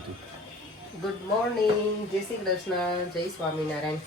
હતી. Good morning, જય શ્રી કૃષ્ણ, જય સ્વામિનારાયણ.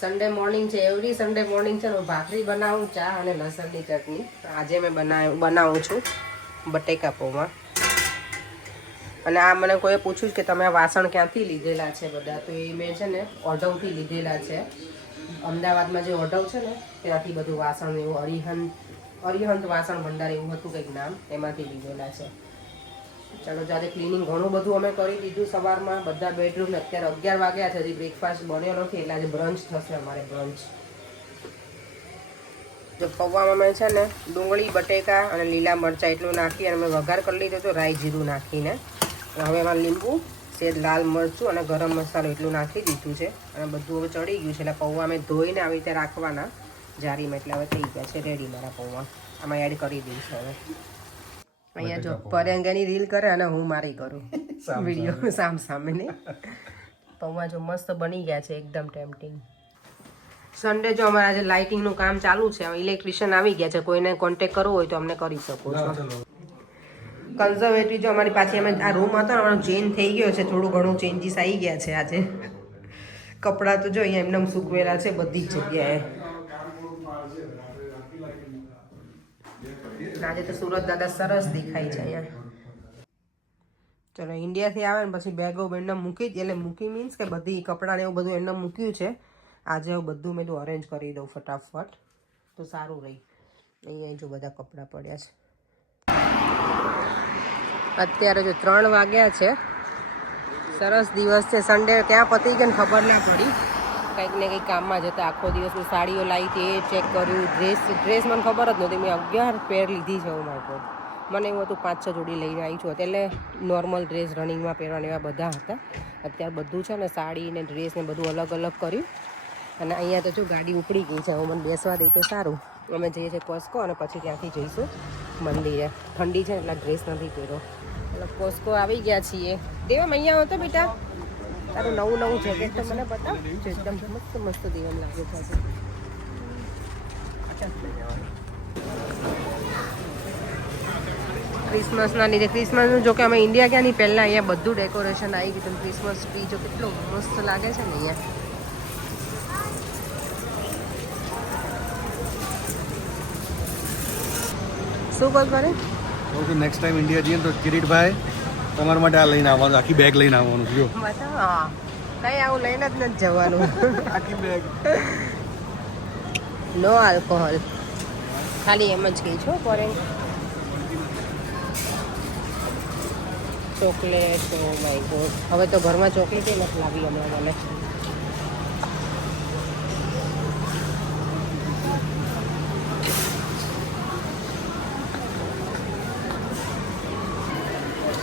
સન્ડે મોર્નિંગ છે. એવરી સન્ડે મોર્નિંગ છે હું ભાખરી બનાવું, ચા અને લસણની ચટણી. આજે મેં બનાવું છું બટેકા પૌવા. અને આ મને કોઈએ પૂછ્યું કે તમે આ વાસણ ક્યાંથી લીધેલા છે બધા, તો એ મેં છે ને ઓઢવથી લીધેલા છે. અમદાવાદમાં જે ઓઢવ છે ને ત્યાંથી બધું વાસણ એવું અરિહંત વાસણ ભંડાર એવું હતું કંઈક નામ, એમાંથી લીધેલા છે. ચાલો, જ્યારે ક્લિનિંગ ઘણું બધું અમે કરી દીધું સવારમાં, બધા બેડરૂમ. અત્યારે 11 વાગ્યા છે, હજી બ્રેકફાસ્ટ બન્યો નથી, એટલે આજે બ્રંચ થશે અમારે, બ્રંચ. જો પૌવામાં મેં છે ને ડુંગળી, બટેકા અને લીલા મરચાં એટલું નાખી અને મેં વઘાર કરી લીધો હતો રાઈ જીરું નાખીને. હવે એમાં લીંબુ, સેજ લાલ મરચું અને ગરમ મસાલો એટલું નાખી દીધું છે. અને બધું હવે ચડી ગયું છે. એટલે પૌવા મેં ધોઈને આવી રીતે રાખવાના જારીમાં. એટલે હવે થઈ ગયા છે રેડી મારા પૌવા. આમાં એડ કરી દઈશ હવે. અહીંયા જો પરેંગાની રીલ કરે અને હું મારી કરું વિડીયો સામે નહીં. પૌવા જો મસ્ત બની ગયા છે, એકદમ ટેમ્પટિંગ. સન્ડે જો અમારે આજે લાઇટિંગનું કામ ચાલુ છે. ઇલેક્ટ્રિશિયન આવી ગયા છે, કોઈને કોન્ટેક્ટ કરવો હોય તો અમને કરી શકો છો. કન્ઝર્વેટિવ જો અમારી પાછી અમે આ રૂમ હતો ને અમારો ચેન્જ થઈ ગયો છે, થોડું ઘણું ચેન્જીસ આવી ગયા છે આજે. કપડાં તો જો અહીંયા એમને સૂકવેલા છે બધી જ જગ્યાએ. આજે તો સુરત દાદા સરસ દેખાય છે અહીંયા. ચલો, ઇન્ડિયાથી આવે ને પછી બેગો એમને મૂકી જ, એટલે મૂકી મીન્સ કે બધી કપડાં ને એવું બધું એમને મૂક્યું છે. આજે હું બધું મેં અરેન્જ કરી દઉં ફટાફટ, તો સારું રહી. અહીંયા જો બધા કપડાં પડ્યા છે. અત્યારે જો 3 વાગ્યા છે. સરસ દિવસ છે. સન્ડે ક્યાં પતી ગયો ને ખબર ના પડી. કંઈક ને કંઈક કામમાં જતા આખો દિવસની સાડીઓ લાવી હતી, એ ચેક કર્યું. ડ્રેસ મને ખબર જ નહોતી. મેં 11 પેર લીધી છે. મારી પર મને એવું હતું 5-6 જોડી લઈને આવી છું. એટલે નોર્મલ ડ્રેસ રનિંગમાં પહેરવાના એવા બધા હતા. અત્યારે બધું છે ને સાડી ને ડ્રેસ ને બધું અલગ અલગ કર્યું. અને અહીંયા તો જો ગાડી ઉપડી ગઈ છે. હવે મને બેસવા દઈ તો સારું. અમે જઈએ છીએ કોસ્કો અને પછી ત્યાંથી જઈશું મંદિરે. ઠંડી છે એટલે ડ્રેસ નથી પહેર્યો. એટલે કોસ્કો આવી ગયા છીએ. દેવમ અહીંયા હતો બેટા, તારું નવું જેકેટ તો મને બતાવ. એકદમ મસ્ત મસ્ત દેવમ લાગે છે. ક્રિસમસના લીધે, ક્રિસમસનું જો કે અમે ઇન્ડિયા ગયા નહીં પહેલાં, અહીંયા બધું ડેકોરેશન આવી ગયું. ક્રિસમસ ટ્રી જો કેટલો મસ્ત લાગે છે ને અહીંયા. શું કહું મારે ઓકે, નેક્સ્ટ ટાઈમ ઇન્ડિયા જઈએ તો કિરીટભાઈ તમારા માટે આ લઈને આવવાનું, આખી બેગ લઈને આવવાનું. જો હા, કઈ આવું લઈને જ નથી જવાનું. આખી બેગ, નો આલ્કોહોલ, ખાલી એમ જ ગઈ છો. Foreign chocolate, oh my God. હવે તો ઘરમાં ચોકલેટ નથી લાવી હમણાં મને.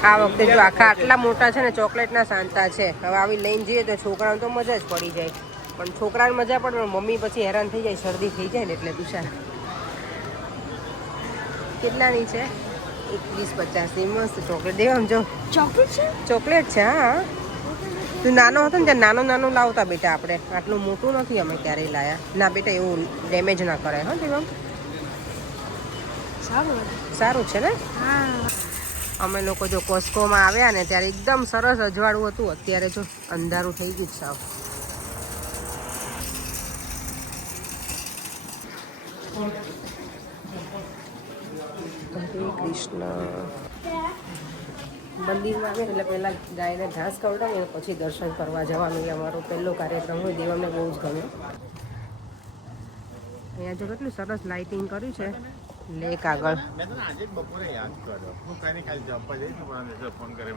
આ વખતે જો આટલા મોટા છે ને ચોકલેટના સાંતા છે. હવે આવી લઈને જઈએ તો છોકરાને તો મજા જ પડી જાય. પણ છોકરાને મજા પડે, મમ્મી પછી હેરાન થઈ જાય, શરદી થઈ જાય ને એટલે તુષાર. કેટલાની છે? 21-50ની મસ્ત ચોકલેટ. દેવામ જો ચોકલેટ છે, ચોકલેટ છે. હા, તું નાનો હતો ને ત્યાં નાનું લાવતા બેટા આપણે. આટલું મોટું નથી અમે ક્યારેય લાયા. ના બેટા, એવું ડેમેજ ના કરાય. હા દેવામ, સારું છે ને. અમે લોકો જો કોસ્કોમાં આવ્યા ને ત્યારે એકદમ સરસ અજવાળું હતું. અત્યારે જો અંધારું થઈ ગયું સાવ. હરે કૃષ્ણ. મંદિરમાં આવે એટલે પહેલાં ગાયને ઘાસ ખવડાવીએ પછી દર્શન કરવા જવાનું. એ અમારો પહેલો કાર્યક્રમ હોય. દેવામને બહુ જ ગમે. અહીંયા જો કેટલું સરસ લાઇટિંગ કર્યું છે લેક આગળ. મેં તને આજે બપોરે યાદ કર્યો. હું કઈ ખાલી જપવા જઈશ પણ ફોન કરે.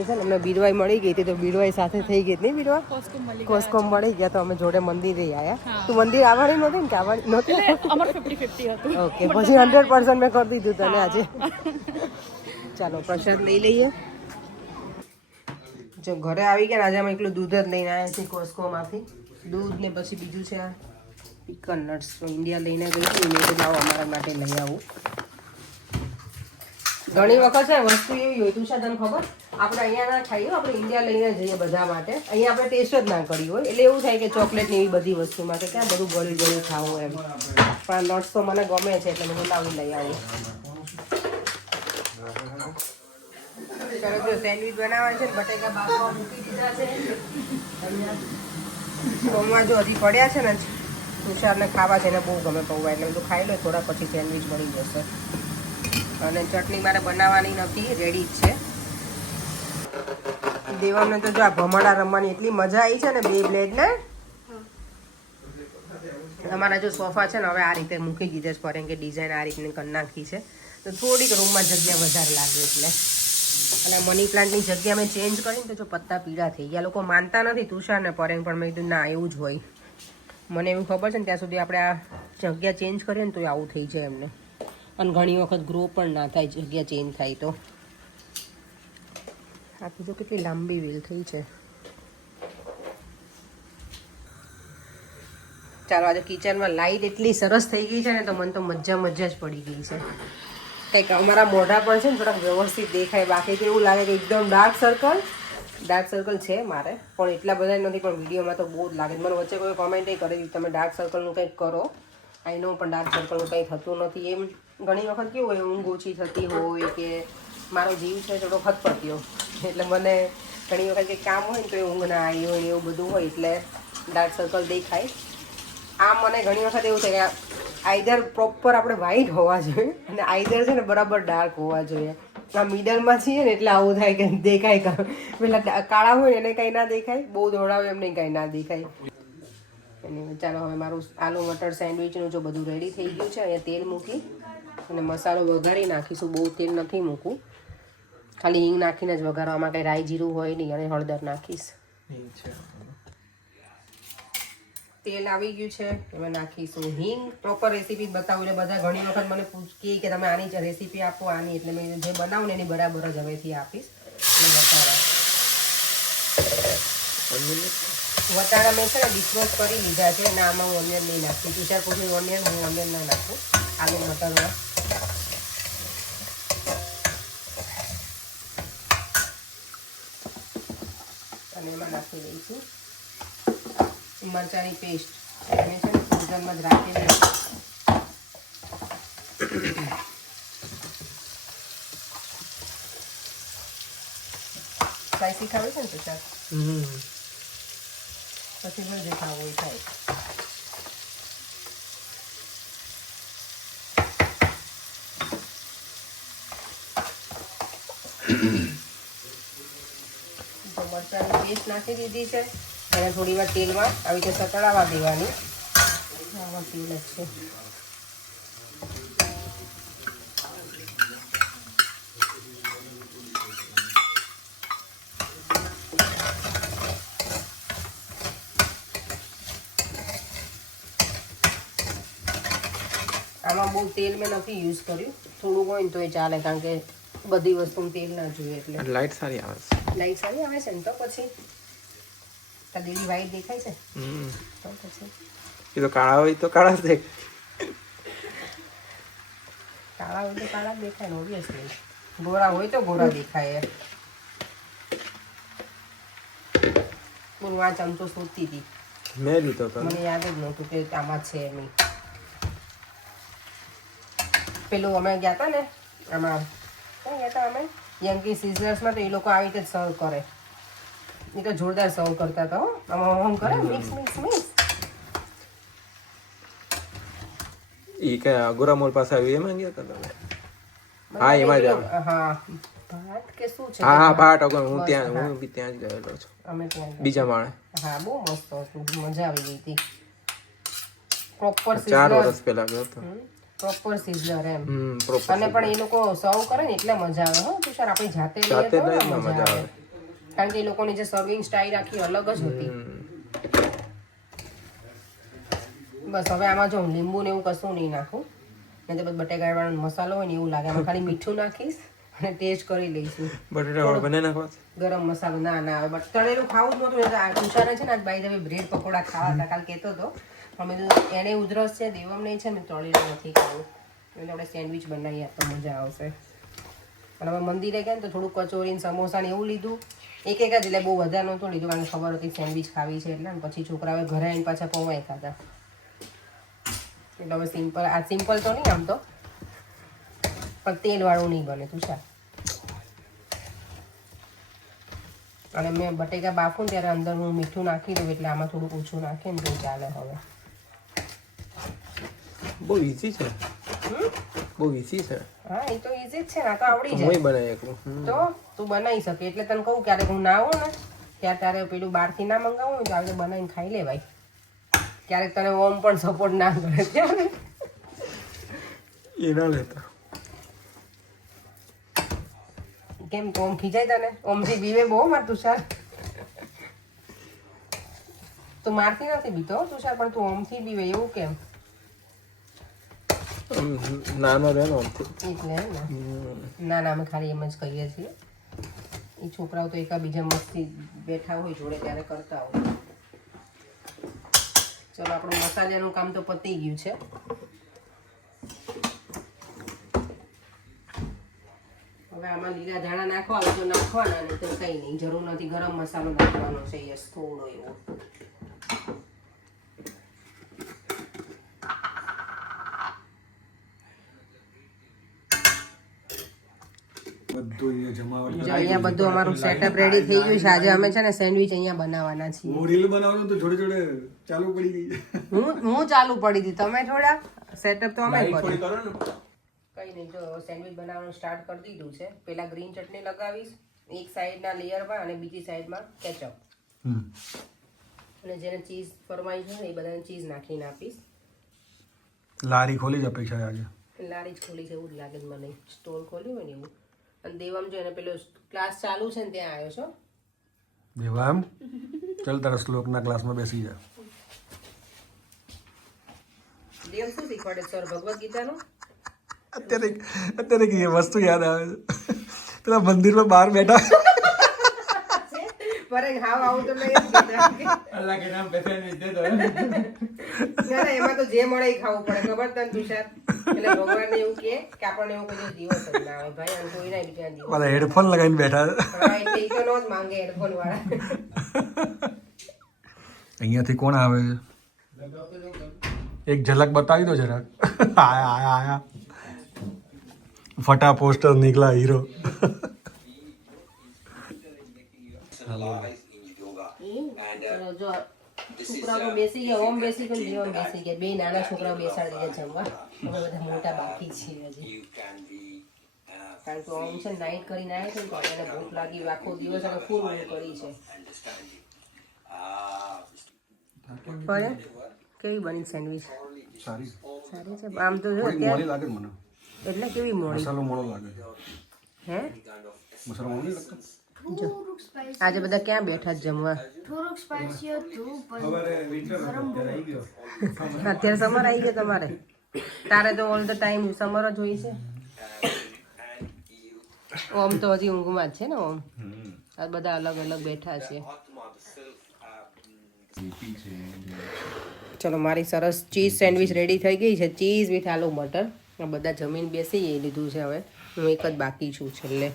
આજે છે ને અમને બીરવાઈ મળી ગઈ હતી તો બીરવાઈ સાથે થઈ ગઈ નહીં બીરવા કોસ્કોમ મળી ગયા તો અમે જોડે મંદિરે આવ્યા તું મંદિર આવવાની નહોતી ને કે આવવાની નહોતી અમારું 50-50 હતું. ઓકે પછી 100% મેં કરી દીધું તને આજે ચાલો પ્રસાદ લઈ લઈએ જો ઘરે આવી ગયા ને આજે અમે એકલું દૂધ જ લઈને આવ્યા છીએ કોસ્કોમાંથી દૂધ ને પછી બીજું છે આ પીકન નટ્સ તો ઇન્ડિયા લઈને ગઈ હતી મેં કીધું લાવો અમારા માટે લઈ આવું ઘણી વખત છે વસ્તુ એવી હોય તું છે તને ખબર આપણે અહીંયા ના ખાઈએ આપણે ઇન્ડિયા લઈને જઈએ બધા માટે અહીંયા આપણે ટેસ્ટ જ ના કરી હોય એટલે એવું થાય કે ચોકલેટ ની એવી બધી વસ્તુમાં કે ક્યાં બધું ગળ્યું ગળ્યું ખાવું એમ પણ નટ્સ તો મને ગમે છે એટલે મને લાવી લઈ આવું ચાલો જો સેન્ડવિચ બનાવવા છે બટેકા બાફવા મૂકી દીધા છે પૌવા જો હજી પડ્યા છે ને તુષારને ખાવા છે ને બહુ ગમે પૌવા એટલે બધું ખાઈ લો થોડા પછી સેન્ડવિચ મળી જશે અને ચટણી મારે બનાવવાની નથી રેડી જ છે દેવાને તો જો આ ભમરડા રમવાની એટલી મજા આવી છે ને બે બ્લેડ ને અમારા જો સોફા છે ને હવે આ રીતે મૂકી દીધા છે ફરેંગે ડિઝાઇન આ રીતની કરી નાખી છે તો થોડીક રૂમમાં જગ્યા વધારે લાગે એટલે અને મની પ્લાન્ટની જગ્યા મેં ચેન્જ કરીને તો જો પત્તા પીળા થઈ ગયા લોકો માનતા નથી તુષાર ને પરેંગ પણ મેં કીધું ના એવું જ હોય મને એવું ખબર છે ને ત્યાં સુધી આપણે આ જગ્યા ચેન્જ કરીએ ને તો આવું થઈ જાય એમને અને ઘણી વખત ગ્રો પણ ના થાય જગ્યા ચેન્જ થાય તો આ તો જો કેટલી લાંબી વેલ થઈ છે ચાલો આજે કિચનમાં લાઇટ એટલી સરસ થઈ ગઈ છે ને તો મને તો મજા જ પડી ગઈ છે કંઈક અમારા મોઢા પર છે ને થોડાક વ્યવસ્થિત દેખાય બાકી તો એવું લાગે કે એકદમ ડાર્ક સર્કલ છે મારે પણ એટલા બધા નથી પણ વિડીયોમાં તો બહુ જ લાગે મને વચ્ચે કોઈ કમેન્ટ કરી તમે ડાર્ક સર્કલનું કંઈક કરો આઈ નો પણ ડાર્ક સર્કલનું કંઈ થતું નથી એમ ઘણી વખત કેવું હોય ઊંઘ ઓછી થતી હોય કે મારો જીવ છે થોડો ખતપટ્યો એટલે મને ઘણી વખત કંઈક કામ હોય ને તો એ ઊંઘ ના આવી હોય ને એવું બધું હોય એટલે ડાર્ક સર્કલ દેખાય આમ મને ઘણી વખત એવું થાય કે આઈધર પ્રોપર આપણે વ્હાઈટ હોવા જોઈએ અને આઈધર છે ને બરાબર ડાર્ક હોવા જોઈએ આ મિડલમાં છીએ ને એટલે આવું થાય કે દેખાય પેલા કાળા હોય એને કંઈ ના દેખાય બહુ દોડાવે એમને કંઈ ના દેખાય ચાલો હવે મારું આલુ મટર સેન્ડવિચનું જો બધું રેડી થઈ ગયું છે અહીંયા તેલ મૂકી અને મસાલો વઘારી નાખીશું બહુ તેલ નથી મૂકું ખાલી હિંગ નાખીને જ વઘારવામાં કંઈ રાઈ જીરું હોય નહીં અને હળદર નાખીશ તેલ આવી ગયું છે એમાં નાખીશું હિંગ પ્રોપર રેસીપી બતાવું એટલે બધા ઘણી વખત મને કહે કે તમે આની રેસીપી આપો આની એટલે મેં જે બનાવું ને એની બરાબર જ હવેથી આપીશ એટલે વટાણા મેં છે ને ડિશવોશ કરી લીધા છે અને આમાં હું ઓનિયન નહીં નાખતી તુષાર પૂછું ઓનિયન હું ઓનિયન ના નાખું આલુ મટરમાં અને એમાં નાખી દઈશું મરચાંની પેસ્ટ મેં છે ને ફ્રોઝનમાં જ રાખેલી સ્પાઈસી ખાવી છે ને તુષાર પછી પણ જે ખાવું એ થાય તો મરચાંની પેસ્ટ નાખી દીધી છે અને થોડી વાર તેલમાં આવી રીતે સતળાવા દેવાની આવા તેલ જ છે આમાં બહુ તેલ મેં નથી યુઝ કર્યું થોડું હોય ને તો એ ચાલે કારણ કે બધી વસ્તુમાં તેલ ના જોઈએ એટલે લાઈટ સારી આવે છે ને તો પછી તળેલી વ્હાઈટ દેખાય છે તો પછી એ તો કાળા હોય તો કાળા જ દેખાય કાળા હોય તો કાળા જ દેખાય ને ઓબ્વિયસલી ગોરા હોય તો ગોરા દેખાય હું આ ચમચો શોધતી હતી મેં લીધો તો મને યાદ જ નહોતું કે આમાં છે એમ પેલું અમે ગયા હતા ને આમાં ક્યાં ગયા હતા અમે યંકી સિઝલર્સમાં તો એ લોકો આવી રીતે સર્વ કરે એ તો જોરદાર સર્વ કરતા હતા હો આમાં કરે મિક્સ એ કે અગોરા મોલ પાસે આવી એમાં ગયા હતા તમે હા એમાં જ આવે હા ભાત કે શું છે હા ભાટ અગર હું બી ત્યાં જ ગયેલો છું અમે ત્યાં બીજા માળે હા બહુ મસ્ત હતું મજા આવી ગઈ હતી પ્રોપર 4 વર્ષ પહેલા ગયો હતો પ્રોપર સિઝલર એમ પ્રોપર અને પણ એ લોકો સર્વ કરે ને એટલે મજા આવે હો તુષાર આપણી જાતે લઈએ તો મજા આવે કારણ કે એ લોકોની જે સર્વિંગ સ્ટાઇલ આખી અલગ જ હતી. બસ હવે આમાં જો લીંબુ ને એવું કશું નહીં નાખું, નહીં તો પછી બટેકાવાળો મસાલો હોય ને એવું લાગે. આમાં ખાલી મીઠું નાખીશ અને ટેસ્ટ કરી લઈશું. બટેટા વાળો બને નાખવા ગરમ મસાલો ના હવે તળેલું ખાવું જ નહોતું. આ તુષારે છે ને આજ બાઈ તમે બ્રેડ પકોડા ખાવા હતા કાલ કહેતો હતો. અમે તો એને ઉધરસ છે, દેવમને છે ને તળેલું નથી ખાવું, એટલે આપણે સેન્ડવિચ બનાવીએ તો મજા આવશે. અને હવે મંદિરે ગયા ને તો થોડું કચોરી ને સમોસા ને એવું લીધું, એક જ એટલે બહુ વધારે નહોતું લીધું કારણ કે ખબર હતી સેન્ડવિચ ખાવી છે એટલે. પછી છોકરાઓએ ઘરે આવીને પાછા પૌવાય ખાધા. એટલે હવે સિમ્પલ, આ સિમ્પલ તો નહીં આમ તો, પણ તેલવાળું નહીં બને તુષાર. અને મેં બટેકા બાફું ત્યારે અંદર હું મીઠું નાખી દઉં, એટલે આમાં થોડું ઓછું નાખે ને તો ચાલે. હવે બહુ ઈઝી છે, બહુ ઈઝી છે. હા એ તો ઈઝી જ છે ને, આ તો આવડી હું જાય. બનાવી શકું. તો તું બનાવી શકે એટલે તને કહું ક્યારેક હું ના આવું ને ત્યારે તારે પેલું બહારથી ના મંગાવું ને તો આજે બનાવીને ખાઈ લે ભાઈ. ક્યારેક તને ઓમ પણ સપોર્ટ ના કરે ત્યારે એ ના લેતા. કેમ તો ઓમ ખીજાય તને? ઓમથી બીવે બહુ માર તુષાર. તું મારતી નથી બીતો તુષાર, પણ તું ઓમથી બીવે એવું કેમ? નાનો રહે ને એટલે ના ના અમે ખાલી એમ જ કહીએ છીએ. એ છોકરાઓ તો એકાબીજા મસ્તી બેઠા હોય જોડે ત્યારે કરતા હોય. ચલો આપણું મસાલાનું કામ તો પતી ગયું છે. હવે આમાં લીલા ધાણા નાખવા હોય તો નાખવાના, નહીં તો કંઈ નહીં, જરૂર નથી. ગરમ મસાલો નાખવાનો છે યસ, થોડો એવો. બધું જમાવટ જો અહીંયા બધું અમારું સેટઅપ રેડી થઈ ગયું છે. આજે અમે છે ને સેન્ડવિચ અહીંયા બનાવવાના છીએ. હું રીલ બનાવવાનું તો જોડે જોડે ચાલુ પડી ગઈ. હું ચાલુ પડી હતી, તમે થોડા સેટઅપ તો અમે થોડી કર્યું. કરો ને. કઈ નહીં, જો સેન્ડવિચ બનાવવાનું સ્ટાર્ટ કરી દીધું છે. પેલા ગ્રીન ચટણી લગાવીશ એક સાઈડના લેયરમાં અને બીજી સાઈડમાં કેચઅપ. અને જેને ચીઝ ફરમાઈ છે ને એ બધાને ચીઝ નાખીને આપીશ. લારી ખોલી જ અપેક્ષા આજે. લારી જ ખોલી છે એવું જ લાગે છે મને, સ્ટોર ખોલ્યું હોય ને એવું. અને દેવમ જો એને પેલો ક્લાસ ચાલુ છે ને ત્યાં આવ્યો છો. દેવામ ચાલ તારા શ્લોકના ક્લાસમાં બેસી જા. દેવ શું શીખવાડે સર? ભગવદ ગીતાનું? અત્યારે એ વસ્તુ યાદ આવે છે. પેલા મંદિરમાં બહાર બેઠા પર હાવ આવું તો નહીં જ કીધા. અલ્લાહ કે નામ પે સેન્ડવિચ દે દો. ના ના, એમાં તો જે મળે એ ખાવું પડે, ખબર તને તુષાર? એટલે ભગવાન એવું કહે કે આપણને એવું કોઈ દિવસ જ ના આવે ભાઈ, અને કોઈ ના બીજા દિવસ. મારા હેડફોન લગાવીને બેઠા છે. હા, એટલે ઈ તો નો જ માંગે હેડફોન વાળા. અહીંયાથી કોણ આવે છે? એક ઝલક બતાવી દો જરાક. આયા આયા આયા ફટા પોસ્ટર નીકળા હીરો. ચલો જો છોકરાઓ બેસી ગયા, ઓમ બેસી ગયો, દેવમ બેસી ગયા. બે નાના છોકરાઓ બેસાડી દીધા જમવા. અમે બધા મોટા બાકી છીએ હજી. કારણ કે ઓમ છે નાઈટ કરીને આવ્યા છે ને તો એને ભૂખ લાગી, આખો દિવસ અને ફૂલ ઊંઘ કરી છે. ફરે કેવી બની સેન્ડવિચ? સારી સારી છે આમ તો જો મોડી અત્યારે. લાગે મને. એટલે કેવી મોડી મસાલો મોડો લાગે. હે? મસાલો મોડો નહીં લાગતો? જો આજે બધા ક્યાં બેઠા જ જમવા? થોડુંક સ્પાઈસી હતું અત્યારે સમર આવી ગયો તમારે? તારે તો ઓલ ધ ટાઈમ સમર જ હોય છે. ઓમ તો હજી ઊંઘમાં જ છે ને ઓમ. આ બધા અલગ અલગ બેઠા છે. ચલો મારી સરસ ચીઝ સેન્ડવિચ રેડી થઈ ગઈ છે, ચીઝ વિથ આલુ મટર. આ બધા જમીન બેસી લીધું છે. હવે હું એક જ બાકી છું છેલ્લે.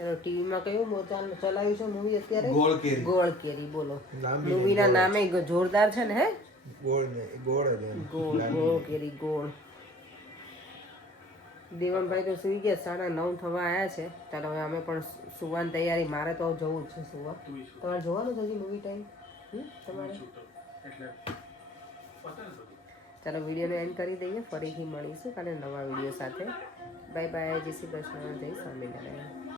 ચલો ટીવીમાં કયું મોચાલ ચલાવ્યું છે મૂવી અત્યારે? ગોળ કેરી. ગોળ કેરી. બોલો મૂવીના નામે જોરદાર છે ને. હે, ગોળ ગોળ કેરી ગોળ. દેવનભાઈ તો સુઈ ગયા, 9:30 થવા આવ્યા છે. ચાલો હવે અમે પણ સુવાની તૈયારી. મારે તો જવું જ છે સુવા. તમારે જોવાનું છે હજી મૂવી ટાઈમ? તમારે ચાલો વિડીયોને એન્ડ કરી દઈએ. ફરીથી મળીશું કાલે નવા વિડીયો સાથે. Bye bye. જય શ્રી કૃષ્ણ. જય સ્વામિનારાયણ.